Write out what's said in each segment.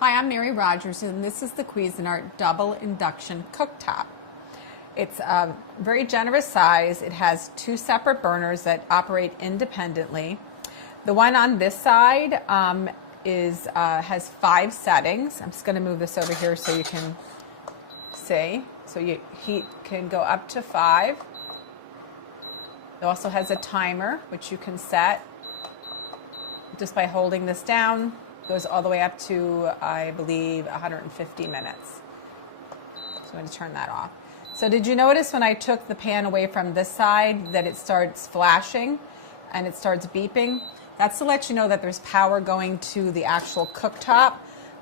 Hi, I'm Mary Rogers, and this is the Cuisinart Double Induction Cooktop. It's a very generous size. It has two separate burners that operate independently. The one on this side has 5 settings. I'm just going to move this over here so you can see. So your heat can go up to 5. It also has a timer, which you can set just by holding this down. Goes all the way up to, I believe, 150 minutes. So I'm going to turn that off. So did you notice when I took the pan away from this side that it starts flashing and it starts beeping? That's to let you know that there's power going to the actual cooktop,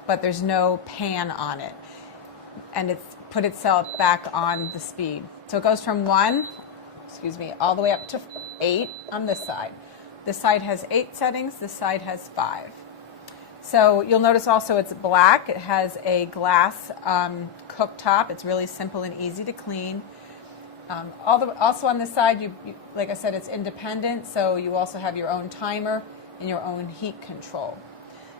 but there's no pan on it. And it's put itself back on the speed. So it goes from 1, all the way up to 8 on this side. This side has 8 settings, this side has 5. So you'll notice also it's black. It has a glass cooktop. It's really simple and easy to clean. Also on this side, like I said, it's independent, so you also have your own timer and your own heat control.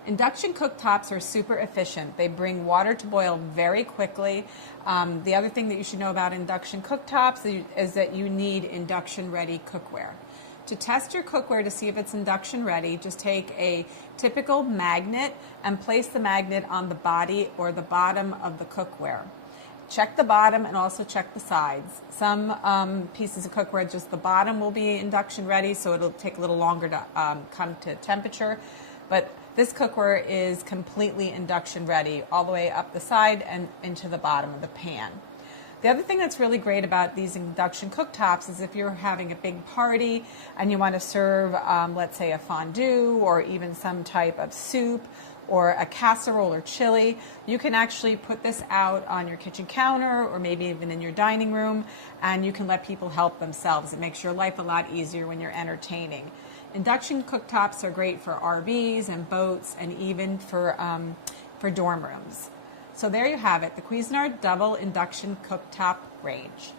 Induction cooktops are super efficient. They bring water to boil very quickly. The other thing that you should know about induction cooktops is that you need induction-ready cookware. To test your cookware to see if it's induction ready, just take a typical magnet and place the magnet on the body or the bottom of the cookware. Check the bottom and also check the sides. Some pieces of cookware, just the bottom will be induction ready, so it'll take a little longer to come to temperature. But this cookware is completely induction ready, all the way up the side and into the bottom of the pan. The other thing that's really great about these induction cooktops is if you're having a big party and you want to serve, let's say, a fondue or even some type of soup or a casserole or chili, you can actually put this out on your kitchen counter or maybe even in your dining room, and you can let people help themselves. It makes your life a lot easier when you're entertaining. Induction cooktops are great for RVs and boats and even for dorm rooms. So there you have it, the Cuisinart Double Induction Cooktop range.